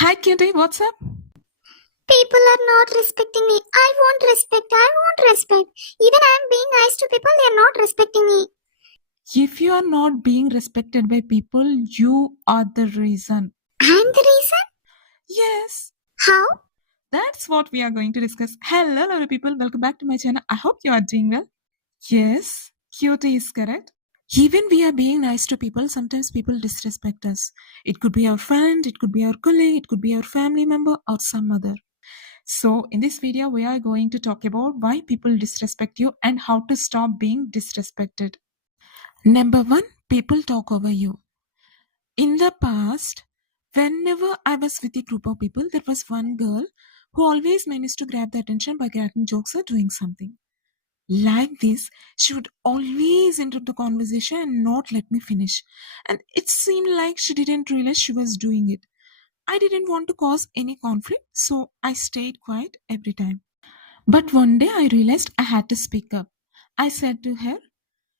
Hi, Cutie, what's up? People are not respecting me. I want respect. I want respect. Even I am being nice to people, they are not respecting me. If you are not being respected by people, you are the reason. I'm the reason? Yes, How? that's what we are going to discuss. Hello, lovely people. Welcome back to my channel. I hope you are doing well. Yes, Cutie is correct. Even we are being nice to people, sometimes people disrespect us. It could be our friend, it could be our colleague, it could be our family member, or some other. So, in this video, we are going to talk about why people disrespect you and how to stop being disrespected. Number one, people talk over you. In the past, whenever I was with a group of people, there was one girl who always managed to grab the attention by cracking jokes or doing something. Like this, she would always interrupt the conversation and not let me finish. And it seemed like she didn't realize she was doing it. I didn't want to cause any conflict, so I stayed quiet every time. But one day I realized I had to speak up. I said to her,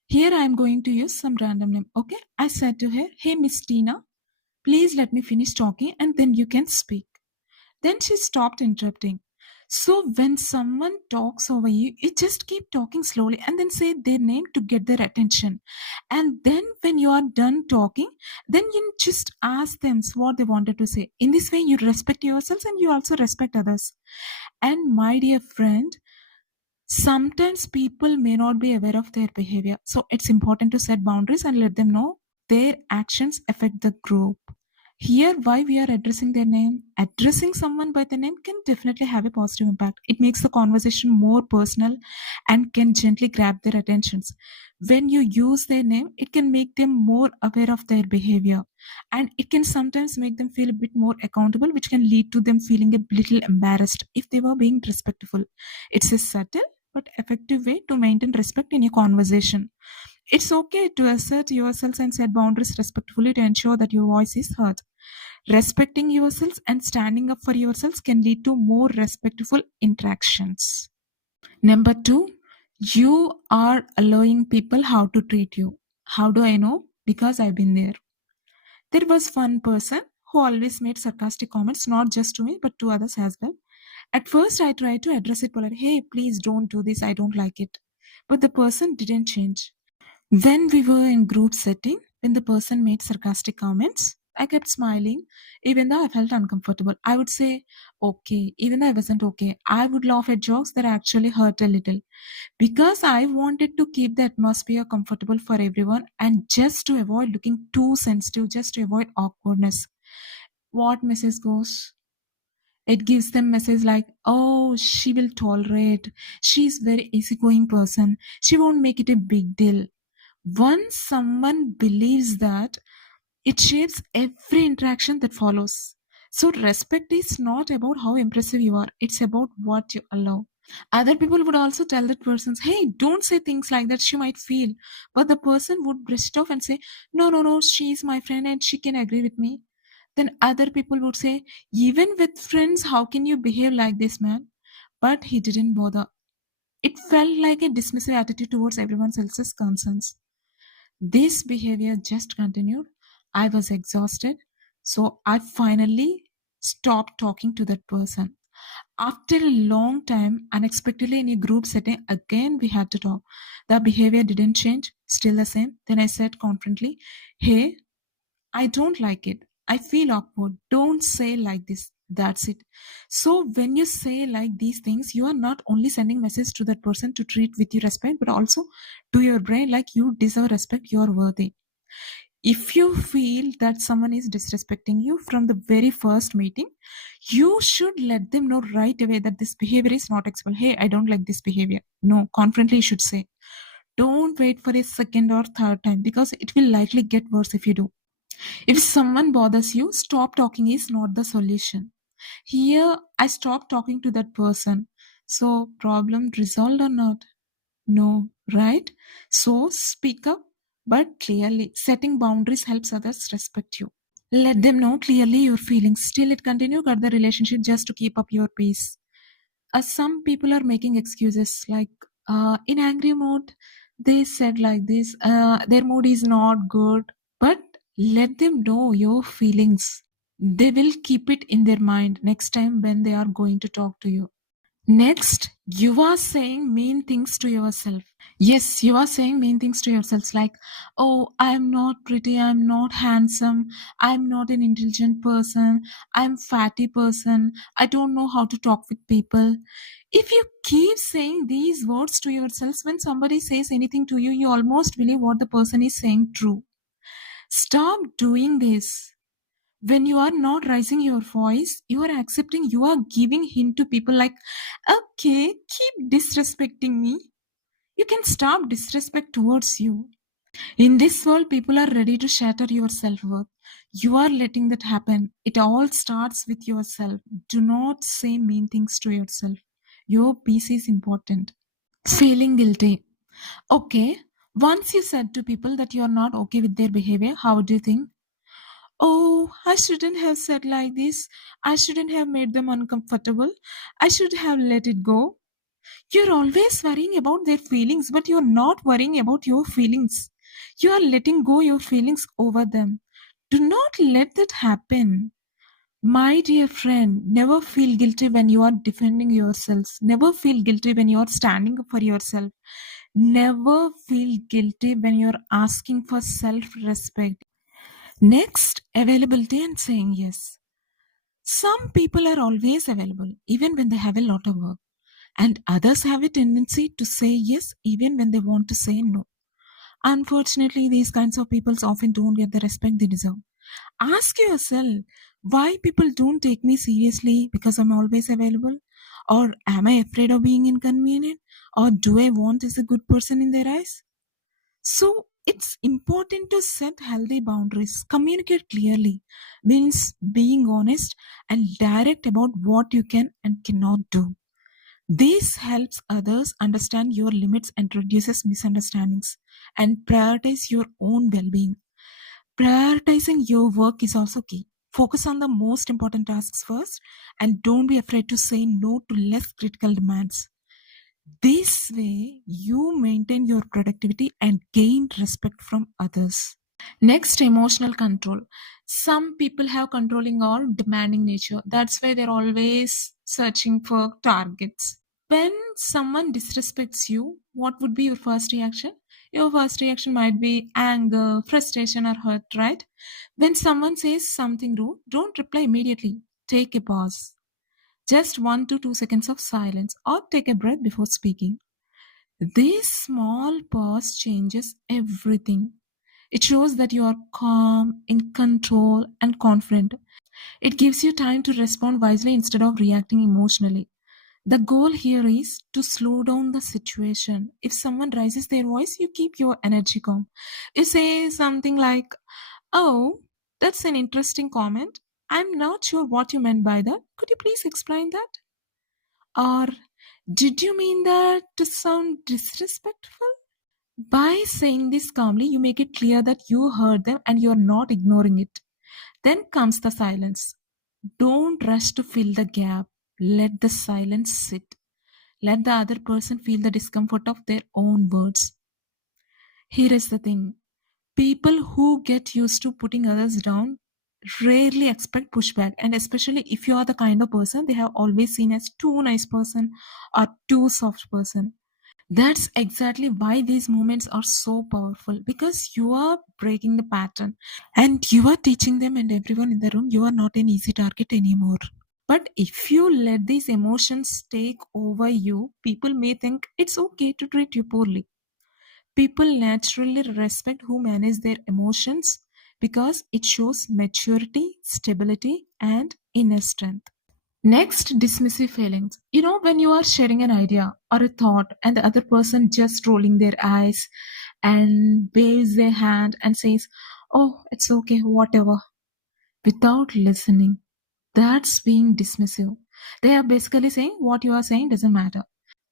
here I am going to use some random name. Okay? I said to her, hey, Miss Tina, please let me finish talking and then you can speak. Then she stopped interrupting. So when someone talks over you, you just keep talking slowly and then say their name to get their attention. And then when you are done talking, then you just ask them what they wanted to say. In this way, you respect yourselves and you also respect others. And my dear friend, sometimes people may not be aware of their behavior. So it's important to set boundaries and let them know their actions affect the group. Here, why we are addressing their name. Addressing someone by the name can definitely have a positive impact. It makes the conversation more personal and can gently grab their attentions. When you use their name, it can make them more aware of their behavior. And it can sometimes make them feel a bit more accountable, which can lead to them feeling a little embarrassed if they were being respectful. It's a subtle but effective way to maintain respect in a conversation. It's okay to assert yourselves and set boundaries respectfully to ensure that your voice is heard. Respecting yourselves and standing up for yourselves can lead to more respectful interactions. Number two, you are allowing people how to treat you. How do I know? Because I've been there. There was one person who always made sarcastic comments, not just to me, but to others as well. At first, I tried to address it politely. Hey, please don't do this. I don't like it. But the person didn't change. When we were in group setting, when the person made sarcastic comments, I kept smiling, even though I felt uncomfortable. I would say, okay, even though I wasn't okay. I would laugh at jokes that actually hurt a little. Because I wanted to keep the atmosphere comfortable for everyone and just to avoid looking too sensitive, just to avoid awkwardness. What message goes? It gives them message like, oh, she will tolerate. She's very easygoing person. She won't make it a big deal. Once someone believes that, it shapes every interaction that follows. So respect is not about how impressive you are. It's about what you allow. Other people would also tell that person, hey, don't say things like that. She might feel. But the person would brush it off and say, no, she's my friend and she can agree with me. Then other people would say, even with friends, how can you behave like this, man? But he didn't bother. It felt like a dismissive attitude towards everyone else's concerns. This behavior just continued. I was exhausted. So I finally stopped talking to that person. After a long time, unexpectedly in a group setting, again we had to talk. The behavior didn't change, still the same. Then I said confidently, hey, I don't like it. I feel awkward. Don't say like this. That's it. So when you say like these things, you are not only sending message to that person to treat with your respect, but also to your brain like you deserve respect, you're worthy. If you feel that someone is disrespecting you from the very first meeting, you should let them know right away that this behavior is not acceptable. Hey, I don't like this behavior. No, confidently you should say. Don't wait for a second or third time because it will likely get worse if you do. If someone bothers you, stop talking is not the solution. Here, I stopped talking to that person. So, problem resolved or not? No, right? So, speak up, but clearly. Setting boundaries helps others respect you. Let them know clearly your feelings. Still, it continue cut the relationship just to keep up your peace. Some people are making excuses like in angry mode, they said like this, their mood is not good, but let them know your feelings. They will keep it in their mind next time when they are going to talk to you. Next, you are saying mean things to yourself. Yes, you are saying mean things to yourself like, oh, I'm not pretty, I'm not handsome, I'm not an intelligent person, I'm fatty person, I don't know how to talk with people. If you keep saying these words to yourselves when somebody says anything to you, you almost believe what the person is saying true. Stop doing this. When you are not raising your voice, you are accepting, you are giving hint to people like, okay, keep disrespecting me. You can stop disrespect towards you. In this world, people are ready to shatter your self-worth. You are letting that happen. It all starts with yourself. Do not say mean things to yourself. Your peace is important. Feeling guilty. Okay, once you said to people that you are not okay with their behavior, how do you think? Oh, I shouldn't have said like this. I shouldn't have made them uncomfortable. I should have let it go. You're always worrying about their feelings, but you're not worrying about your feelings. You are letting go your feelings over them. Do not let that happen. My dear friend, never feel guilty when you are defending yourselves. Never feel guilty when you are standing up for yourself. Never feel guilty when you're asking for self respect. Next, availability and saying yes. Some people are always available, even when they have a lot of work, and others have a tendency to say yes, even when they want to say no. Unfortunately, these kinds of people often don't get the respect they deserve. Ask yourself why people don't take me seriously because I'm always available? Or am I afraid of being inconvenient? Or do I want as a good person in their eyes? So it's important to set healthy boundaries, communicate clearly, means being honest and direct about what you can and cannot do. This helps others understand your limits and reduces misunderstandings and prioritize your own well being. Prioritizing your work is also key. Focus on the most important tasks first and don't be afraid to say no to less critical demands. This way, you maintain your productivity and gain respect from others. Next, emotional control. Some people have controlling or demanding nature. That's why they're always searching for targets. When someone disrespects you, what would be your first reaction? Your first reaction might be anger, frustration, or hurt, right? When someone says something rude, don't reply immediately. Take a pause. Just 1 to 2 seconds of silence or take a breath before speaking. This small pause changes everything. It shows that you are calm, in control, and confident. It gives you time to respond wisely instead of reacting emotionally. The goal here is to slow down the situation. If someone raises their voice, you keep your energy calm. You say something like, oh, that's an interesting comment. I'm not sure what you meant by that. Could you please explain that? Or did you mean that to sound disrespectful? By saying this calmly, you make it clear that you heard them and you're not ignoring it. Then comes the silence. Don't rush to fill the gap. Let the silence sit. Let the other person feel the discomfort of their own words. Here is the thing, people who get used to putting others down rarely expect pushback, and especially if you are the kind of person they have always seen as too nice person or too soft person. That's exactly why these moments are so powerful, because you are breaking the pattern and you are teaching them and everyone in the room you are not an easy target anymore. But if you let these emotions take over you, people may think it's okay to treat you poorly. People naturally respect who manage their emotions because it shows maturity, stability, and inner strength. Next, dismissive feelings. You know, when you are sharing an idea or a thought and the other person just rolling their eyes and waves their hand and says, oh, it's okay, whatever, without listening, that's being dismissive. They are basically saying what you are saying doesn't matter.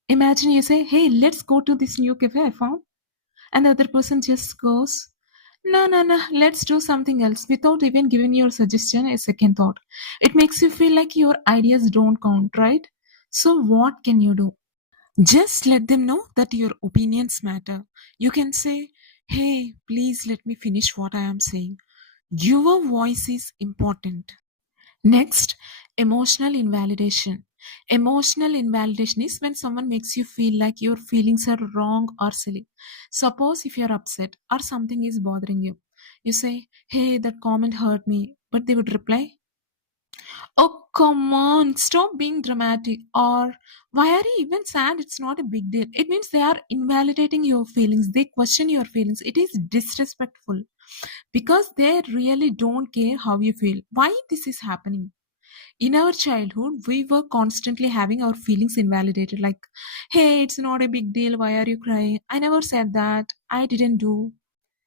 Imagine you say, hey, let's go to this new cafe I found. And the other person just goes, no, no, no, let's do something else without even giving your suggestion a second thought. It makes you feel like your ideas don't count, right? So, what can you do? Just let them know that your opinions matter. You can say, hey, please let me finish what I am saying. Your voice is important. Next, emotional invalidation. Emotional invalidation is when someone makes you feel like your feelings are wrong or silly. Suppose if you're upset or something is bothering you, you say, "Hey, that comment hurt me," but they would reply, "Oh, come on, stop being dramatic." Or, "Why are you even sad? It's not a big deal." It means they are invalidating your feelings. They question your feelings. It is disrespectful because they really don't care how you feel. Why this is happening? In our childhood, we were constantly having our feelings invalidated, like, "Hey, it's not a big deal. Why are you crying? I never said that. I didn't do."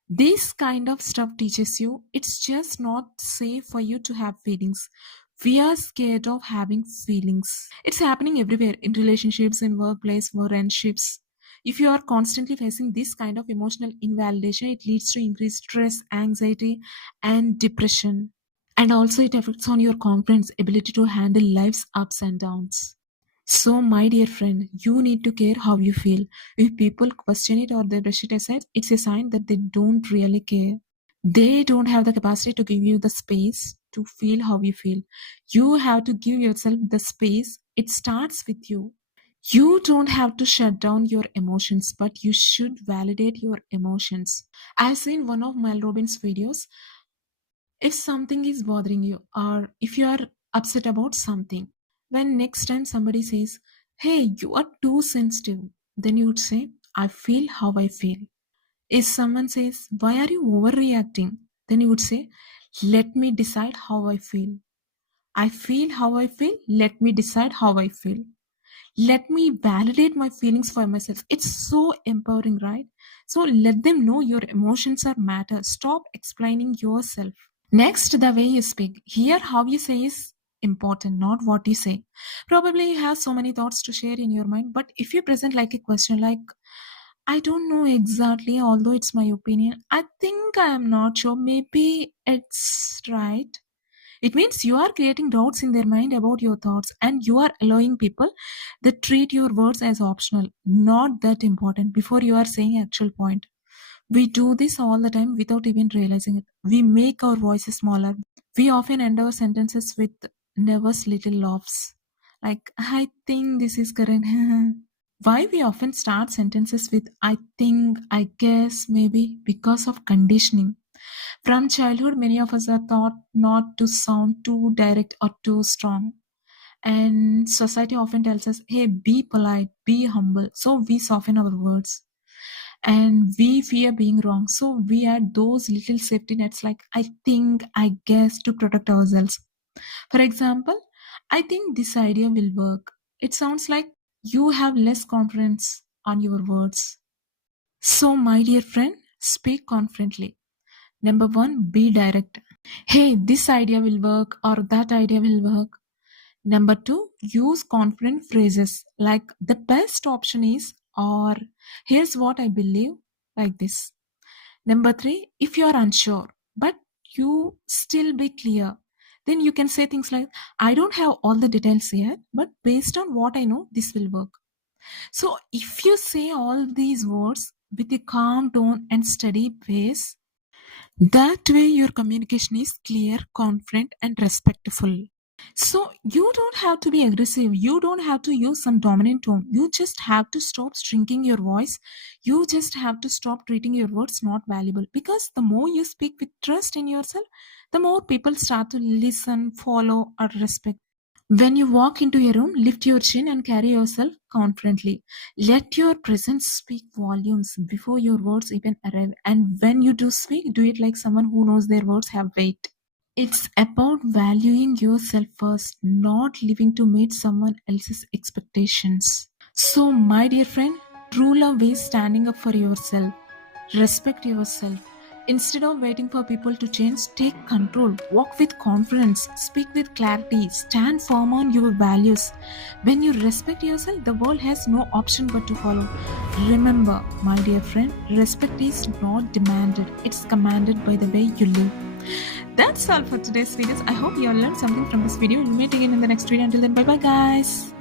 This kind of stuff teaches you it's just not safe for you to have feelings. We are scared of having feelings. It's happening everywhere, in relationships, in workplace, friendships. If you are constantly facing this kind of emotional invalidation, it leads to increased stress, anxiety, and depression. And also, it affects on your confidence, ability to handle life's ups and downs. So, my dear friend, you need to care how you feel. If people question it or they brush it aside, it's a sign that they don't really care. They don't have the capacity to give you the space to feel how you feel. You have to give yourself the space. It starts with you. You don't have to shut down your emotions, but you should validate your emotions. I've seen one of Mel Robbins' videos. If something is bothering you, or if you are upset about something, when next time somebody says, "Hey, you are too sensitive," then you would say, "I feel how I feel." If someone says, "Why are you overreacting?" then you would say, "Let me decide how I feel. I feel how I feel. Let me decide how I feel. Let me validate my feelings for myself." It's so empowering, right? So let them know your emotions are matter. Stop explaining yourself. Next, the way you speak. Here, how you say is important, not what you say. Probably you have so many thoughts to share in your mind, but if you present like a question like, "I don't know exactly, although it's my opinion. I think I am not sure. Maybe it's right." It means you are creating doubts in their mind about your thoughts, and you are allowing people that treat your words as optional, not that important, before you are saying actual point. We do this all the time without even realizing it. We make our voices smaller. We often end our sentences with nervous little laughs. Like, "I think this is correct." Why we often start sentences with "I think," "I guess," "maybe," because of conditioning. From childhood, many of us are taught not to sound too direct or too strong. And society often tells us, "Hey, be polite, be humble." So we soften our words. And we fear being wrong. So we add those little safety nets like "I think," "I guess," to protect ourselves. For example, "I think this idea will work." It sounds like you have less confidence on your words. So, my dear friend, speak confidently. Number one, be direct. "Hey, this idea will work," or "that idea will work." Number two, use confident phrases like "the best option is," or "here's what I believe," like this. Number three, if you are unsure, but you still be clear, then you can say things like, "I don't have all the details yet, but based on what I know, this will work." So if you say all these words with a calm tone and steady pace, that way your communication is clear, confident, and respectful. So you don't have to be aggressive. You don't have to use some dominant tone. You just have to stop shrinking your voice. You just have to stop treating your words not valuable. Because the more you speak with trust in yourself, the more people start to listen, follow, or respect. When you walk into a room, lift your chin and carry yourself confidently. Let your presence speak volumes before your words even arrive. And when you do speak, do it like someone who knows their words have weight. It's about valuing yourself first, not living to meet someone else's expectations. So, my dear friend, true love is standing up for yourself. Respect yourself. Instead of waiting for people to change, take control. Walk with confidence. Speak with clarity. Stand firm on your values. When you respect yourself, the world has no option but to follow. Remember, my dear friend, respect is not demanded, it's commanded by the way you live. That's all for today's videos. I hope you all learned something from this video. We'll meet again in the next video. Until then, bye bye, guys.